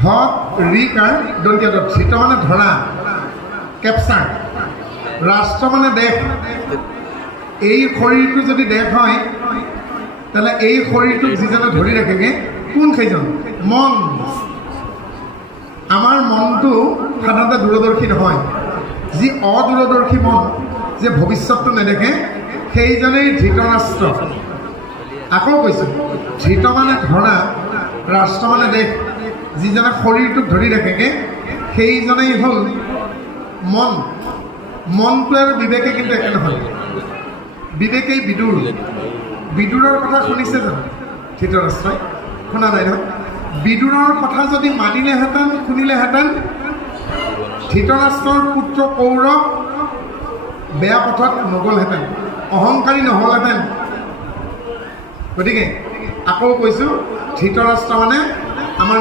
ধত ৰিকাৰ দন্তীয় দত ধৃত মানে ধৰা কেপচাৰ ৰাষ্ট্ৰ মানে দেশ এই শৰীৰটো যদি দেশ হয় তাহলে এই শৰীৰটোক যিজনে ধৰি ৰাখেগে কোন সেইজন মন আমাৰ মনটো সাধাৰণতে দূৰদৰ্শী নহয় যি অদূৰদৰ্শী মন যে ভৱিষ্যতটো নেদেখে সেইজনেই ধৃতৰাষ্ট্ৰ আকৌ কৈছোঁ ধৃত মানে ধৰা ৰাষ্ট্ৰ মানে দেশ যিজনে শৰীৰটোক ধৰি ৰাখেগে সেইজনেই হ'ল মন মনটো আৰু বিবেকে কিন্তু একে নহয় বিবেকেই বিদুৰ বিদুৰৰ কথা শুনিছে জানো ধৃতৰাষ্ট্ৰই শুনা নাই নহয় বিদুৰৰ কথা যদি মানিলেহেঁতেন শুনিলেহেঁতেন ধৃতৰাষ্ট্ৰৰ পুত্ৰ কৌৰৱ বেয়া পথত নগ'লহেঁতেন অহংকাৰী নহ'লহেঁতেন গতিকে আকৌ কৈছোঁ ধৃতৰাষ্ট্ৰ মানে আমাৰ